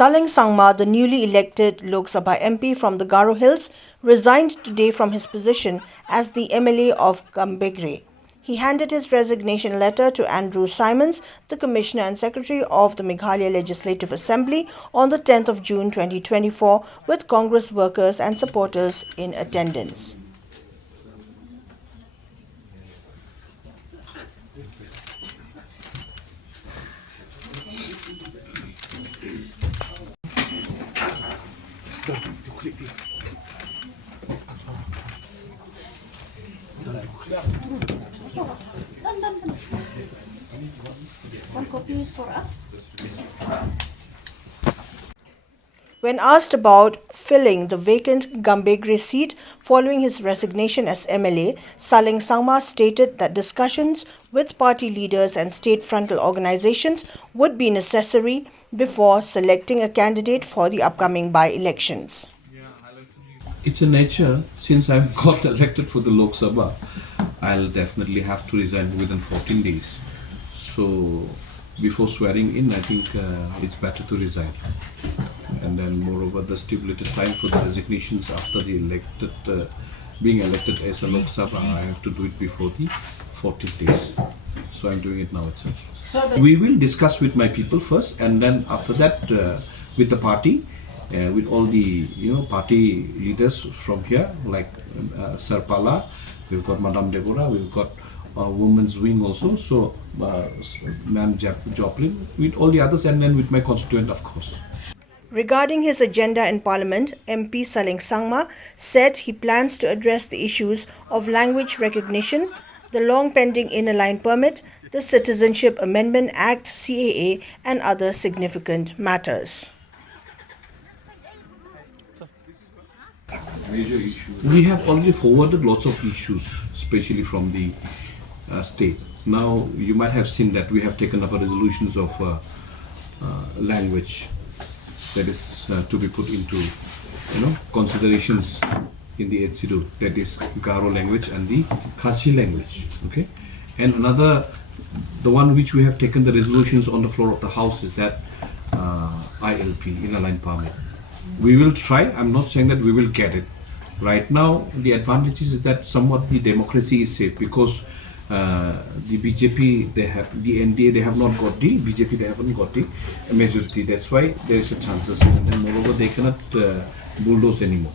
Saleng Sangma, the newly elected Lok Sabha MP from the Garo Hills, resigned today from his position as the MLA of Gambegre. He handed his resignation letter to Andrew Simons, the Commissioner and Secretary of the Meghalaya Legislative Assembly, on the 10th of June 2024, with Congress workers and supporters in attendance. One copy for us. When asked about filling the vacant Gambegre seat following his resignation as MLA, Saleng Sangma stated that discussions with party leaders and state frontal organizations would be necessary before selecting a candidate for the upcoming by-elections. It's a nature, since I've got elected for the Lok Sabha, I'll definitely have to resign within 14 days. So before swearing in, I think it's better to resign. And then moreover, the stipulated time for the resignations after the being elected as a Lok Sabha, I have to do it before the 14 days. So I'm doing it now itself. We will discuss with my people first, and then after that with the party, with all the party leaders from here, like Sir Pala, we've got Madam Deborah, we've got women's wing also, so Ma'am Joplin, with all the others, and then with my constituent, of course. Regarding his agenda in Parliament, MP Saleng Sangma said he plans to address the issues of language recognition, the long-pending inner line permit, the Citizenship Amendment Act CAA, and other significant matters. We have already forwarded lots of issues, especially from the state. Now, you might have seen that we have taken up a resolutions of language that is to be put into considerations in the 8th schedule, that is Garo language and the Khasi language. Okay, and another, the one which we have taken the resolutions on the floor of the House is that ILP, inner line permit. We will try. I'm not saying that we will get it. Right now, the advantage is that somewhat the democracy is safe, because the BJP, they have the NDA, they have not got the BJP, they haven't got the majority. That's why there is a chances, and then moreover they cannot bulldoze anymore.